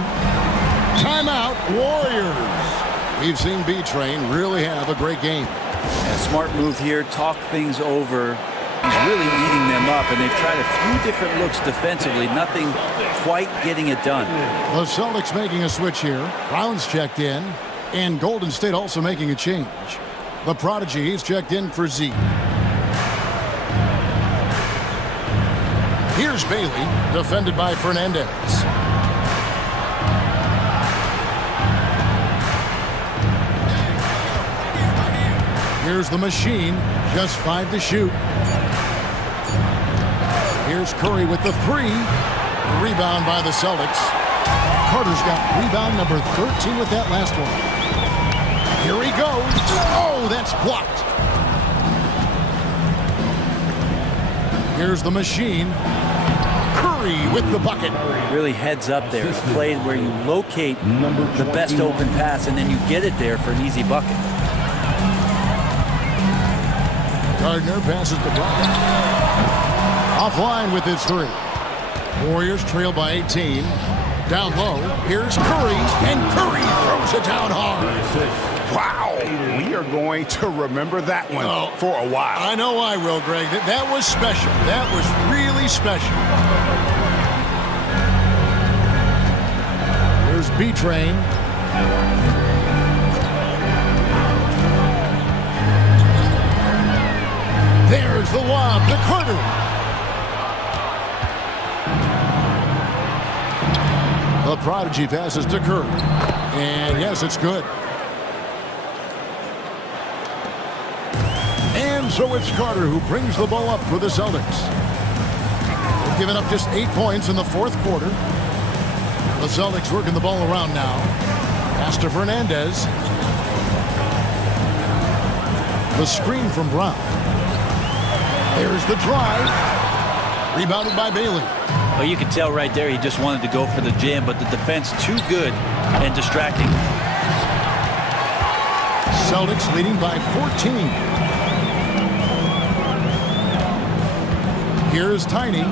Timeout, Warriors. We've seen B-Train really have a great game. A smart move here, talk things over. He's really eating them up, and they've tried a few different looks defensively. Nothing quite getting it done. The Celtics making a switch here. Brown's checked in, and Golden State also making a change. The Prodigy, he's checked in for Z. Here's Bailey, defended by Fernandez. Here's the Machine, just 5 to shoot. Here's Curry with the 3. Rebound by the Celtics. Carter's got rebound number 13 with that last one. Here he goes. Oh, that's blocked. Here's the Machine. Curry with the bucket. Really heads up there. A play where you locate the best open pass, and then you get it there for an easy bucket. Gardner passes to Brown. Offline with his 3. Warriors trail by 18. Down low, here's Curry, and Curry throws it down hard. Wow, we are going to remember that one for a while. I know I will, Greg. That was special. That was really special. Here's B-Train. There's the lob to Carter. The Prodigy passes to Curry. And yes, it's good. And so it's Carter who brings the ball up for the Celtics. They've given up just 8 points in the fourth quarter. The Celtics working the ball around now. Pass to Fernandez. The screen from Brown. There's the drive. Rebounded by Bailey. Well, you can tell right there he just wanted to go for the jam, but the defense too good and distracting. Celtics leading by 14. Here's Tiny.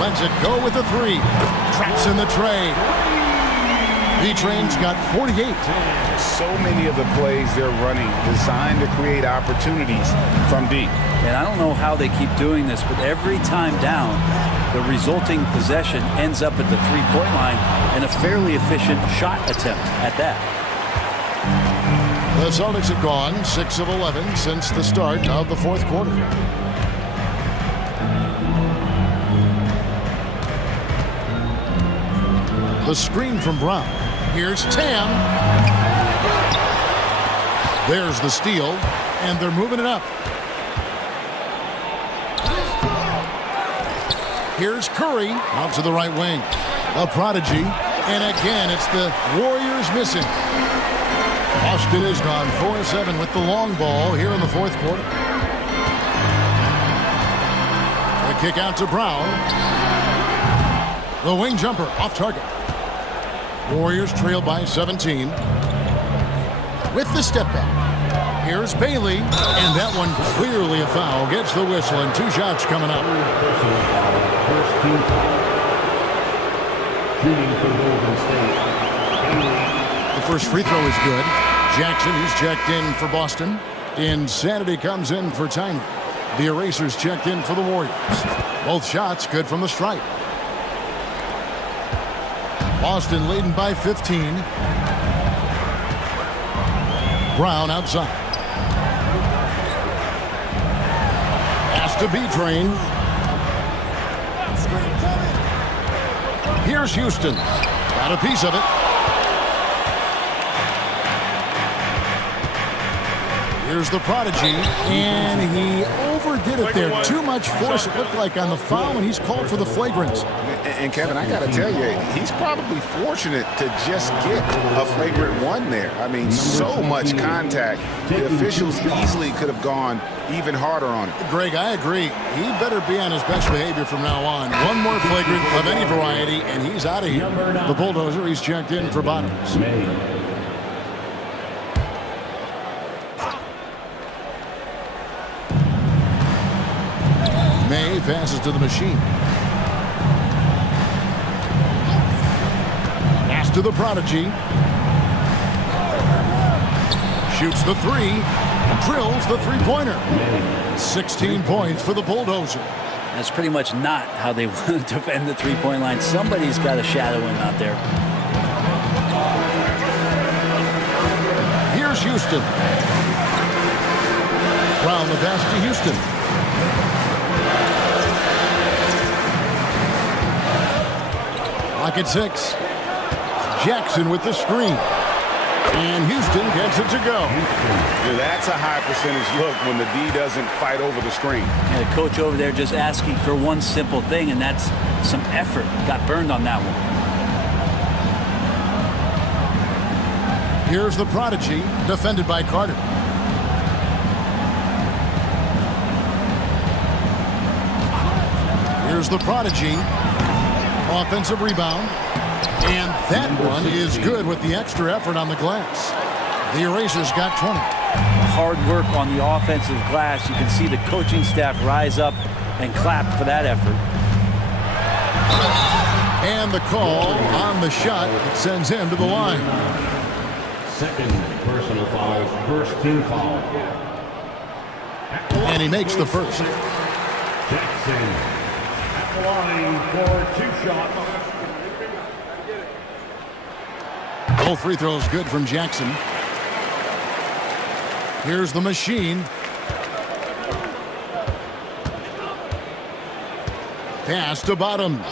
Lets it go with the 3. Traps in the tray. B-Train's got 48. So many of the plays they're running designed to create opportunities from deep. And I don't know how they keep doing this, but every time down, the resulting possession ends up at the three-point line and a fairly efficient shot attempt at that. The Celtics have gone 6 of 11 since the start of the fourth quarter. The screen from Brown. Here's Tam. There's the steal, and they're moving it up. Here's Curry out to the right wing. A Prodigy, and again, it's the Warriors missing. Austin has gone 4-7 with the long ball here in the fourth quarter. The kick out to Brown. The wing jumper off target. Warriors trail by 17. With the step back. Here's Bailey, and that one clearly a foul. Gets the whistle, and 2 shots coming up. First team foul. Shooting for Golden State. The first free throw is good. Jackson, he's checked in for Boston. Insanity comes in for Tiny. The Erasers checked in for the Warriors. Both shots good from the stripe. Boston leading by 15. Brown outside. Pass to B-Train. Here's Houston. Got a piece of it. Here's the Prodigy, and he overdid it there. Too much force, it looked like, on the foul, and he's called for the flagrant. And Kevin, I got to tell you, he's probably fortunate to just get a flagrant 1 there. I mean, so much contact. The officials easily could have gone even harder on it. Greg, I agree. He better be on his best behavior from now on. One more flagrant of any variety, and he's out of here. The Bulldozer, he's checked in for Bottoms. May passes to the Machine. to the prodigy. Shoots the three. Drills the three-pointer. 16 points for the Bulldozer. That's pretty much not how they want to defend the three-point line. Somebody's got to shadow him out there. Here's Houston. Brown the pass to Houston. Lock at 6. Jackson with the screen. And Houston gets it to go. Yeah, that's a high percentage look when the D doesn't fight over the screen. And the coach over there just asking for one simple thing, and that's some effort. Got burned on that one. Here's the prodigy, defended by Carter. Here's the prodigy. Offensive rebound. And that one is good with the extra effort on the glass. The Erasers got 20. Hard work on the offensive glass. You can see the coaching staff rise up and clap for that effort. And the call on the shot that sends him to the line. Second personal foul, first team foul. And he makes the first. Jackson at the line for 2 shots. Both free throws good from Jackson. Here's the machine. Pass to Bottoms.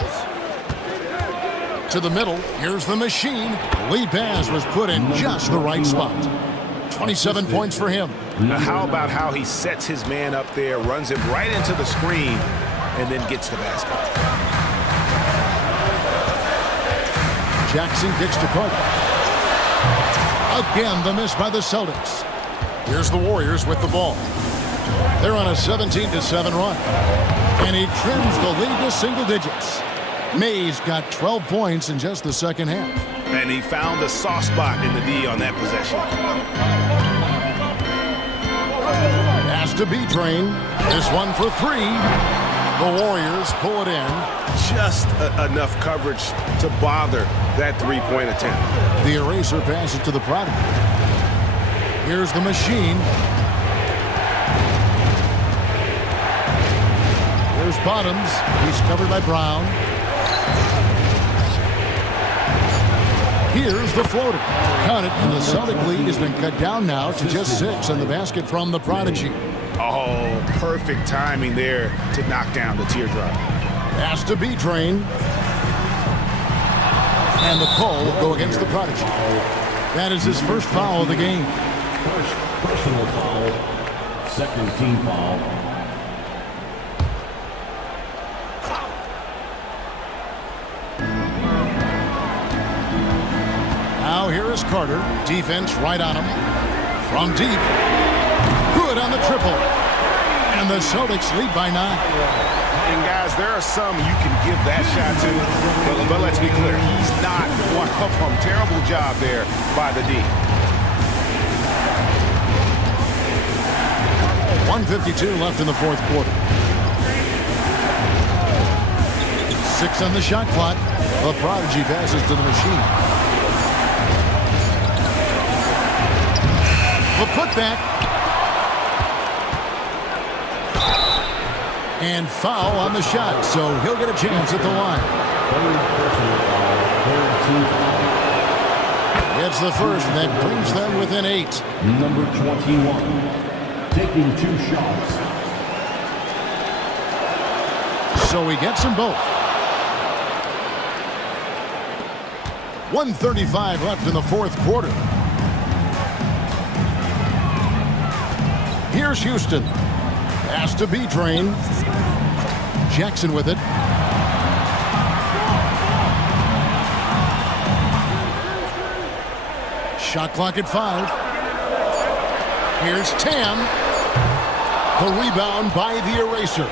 To the middle. Here's the machine. The lead pass was put in just the right spot. 27 points for him. Now, how about how he sets his man up there, runs him right into the screen, and then gets the basket. Jackson kicks to Carter. Again, the miss by the Celtics. Here's the Warriors with the ball. They're on a 17-7 run. And he trims the lead to single digits. Mays got 12 points in just the second half. And he found the soft spot in the D on that possession. Pass to B-Train. This one for 3. The Warriors pull it in. Just enough coverage to bother that three-point attempt. The Eraser passes to the prodigy. Here's the machine. Here's Bottoms. He's covered by Brown. Here's the floater. Count it, and the Celtic lead has been cut down now to just 6 on the basket from the prodigy. Oh, perfect timing there to knock down the teardrop. Pass to B-Train. And the call will go against the prodigy. That is his first foul of the game. First personal foul, second team foul. Now here is Carter. Defense right on him. From deep. Good on the triple. And the Celtics lead by 9. And guys, there are some you can give that shot to, but let's be clear, he's not one of them. Terrible job there by the D. 1:52 left in the fourth quarter. 6 on the shot clock. The prodigy passes to the machine. The putback. And foul on the shot, so he'll get a chance at the line. Third personal foul, third team foul. It's the first, and that brings them within 8. Number 21, taking 2 shots. So he gets them both. 1:35 left in the fourth quarter. Here's Houston. Pass to B-Train. Jackson with it. Shot clock at 5. Here's Tam. The rebound by the Eraser.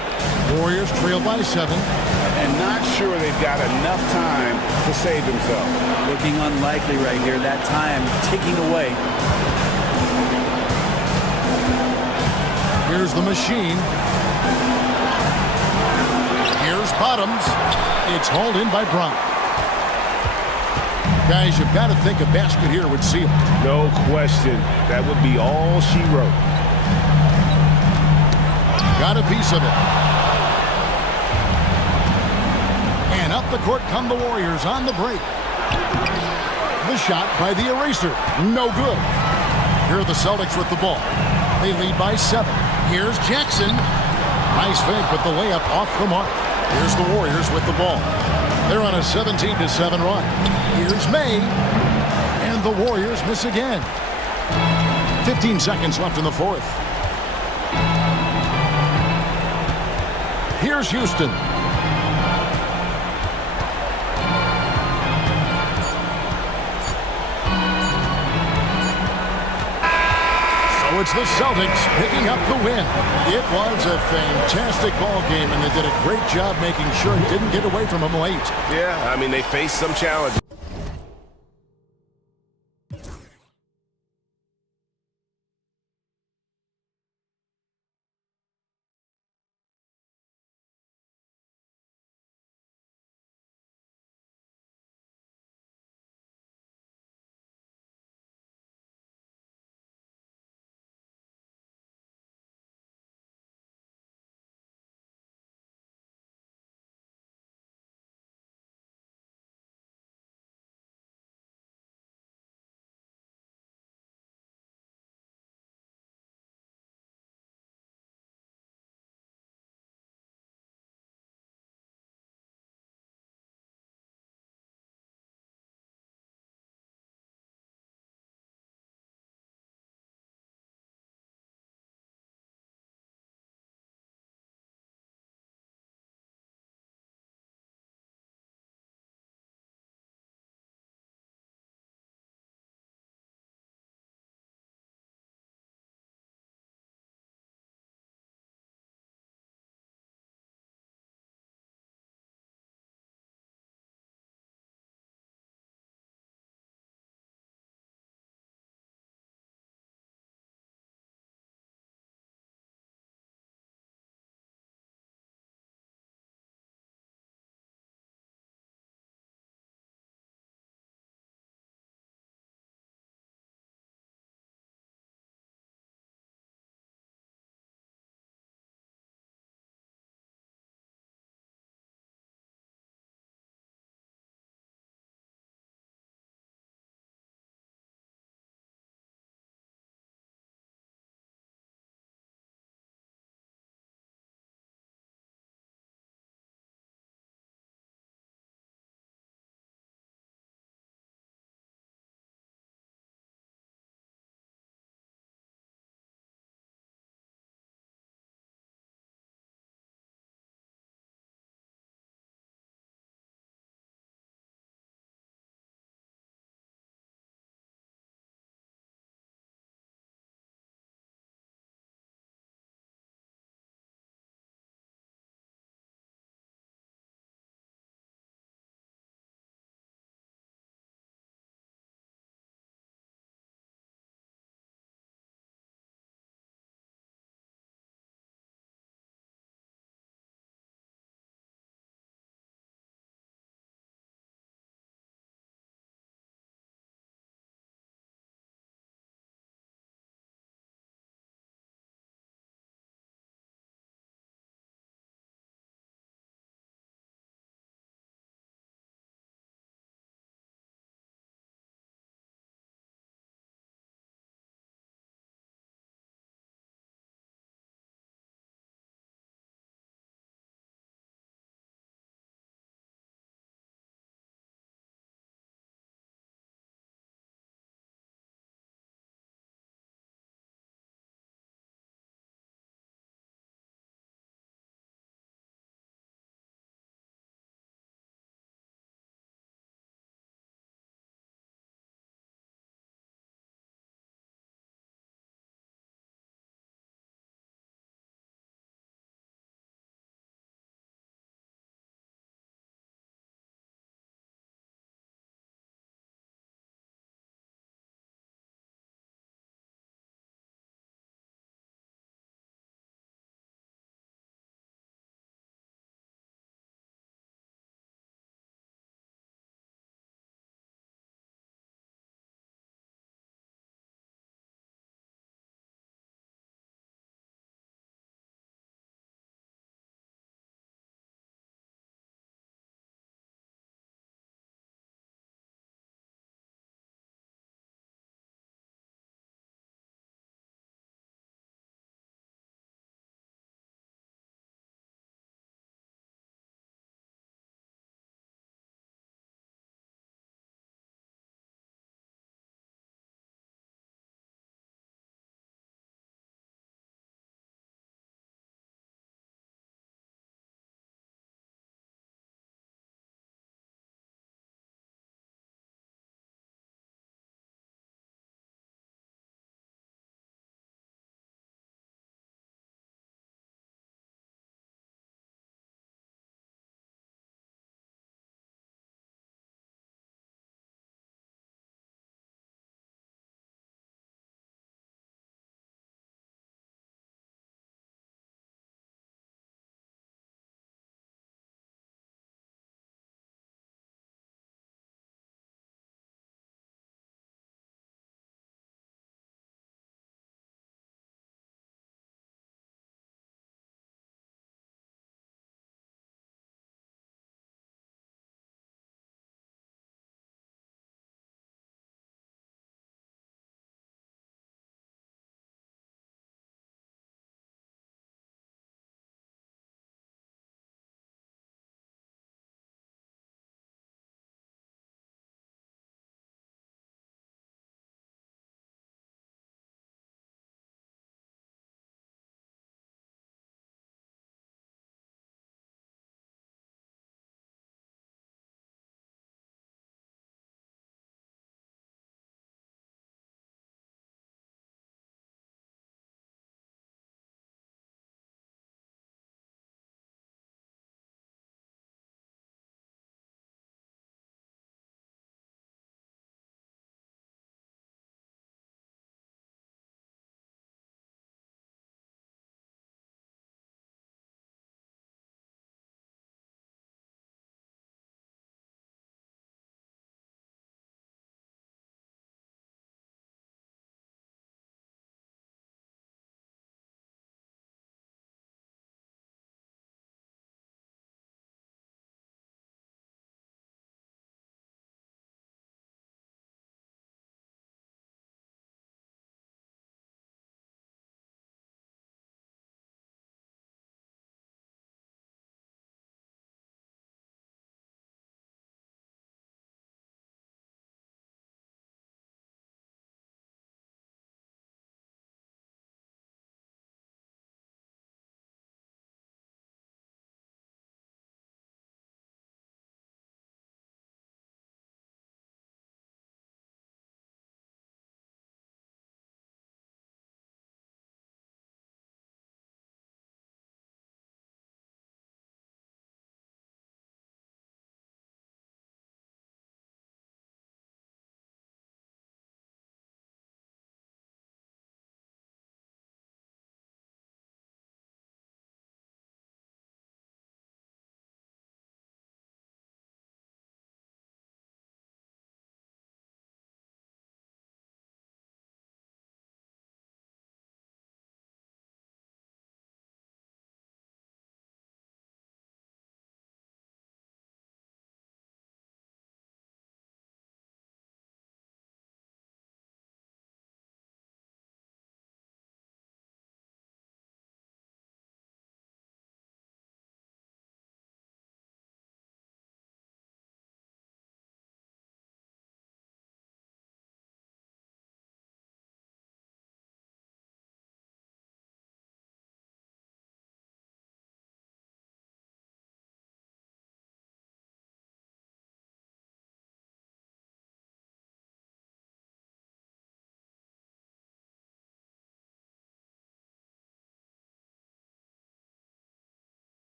Warriors trail by 7. And not sure they've got enough time to save themselves. Looking unlikely right here. That time ticking away. Here's the machine. Here's Bottoms. It's hauled in by Brown. Guys, you've got to think a basket here would seal. No question. That would be all she wrote. Got a piece of it. And up the court come the Warriors on the break. The shot by the eraser. No good. Here are the Celtics with the ball. They lead by 7. Here's Jackson. Nice fake, but the layup off the mark. Here's the Warriors with the ball. They're on a 17-7 run. Here's May. And the Warriors miss again. 15 seconds left in the fourth. Here's Houston. So it's the Celtics picking up the win. It was a fantastic ball game, and they did a great job making sure it didn't get away from them late. Yeah, I mean, they faced some challenges.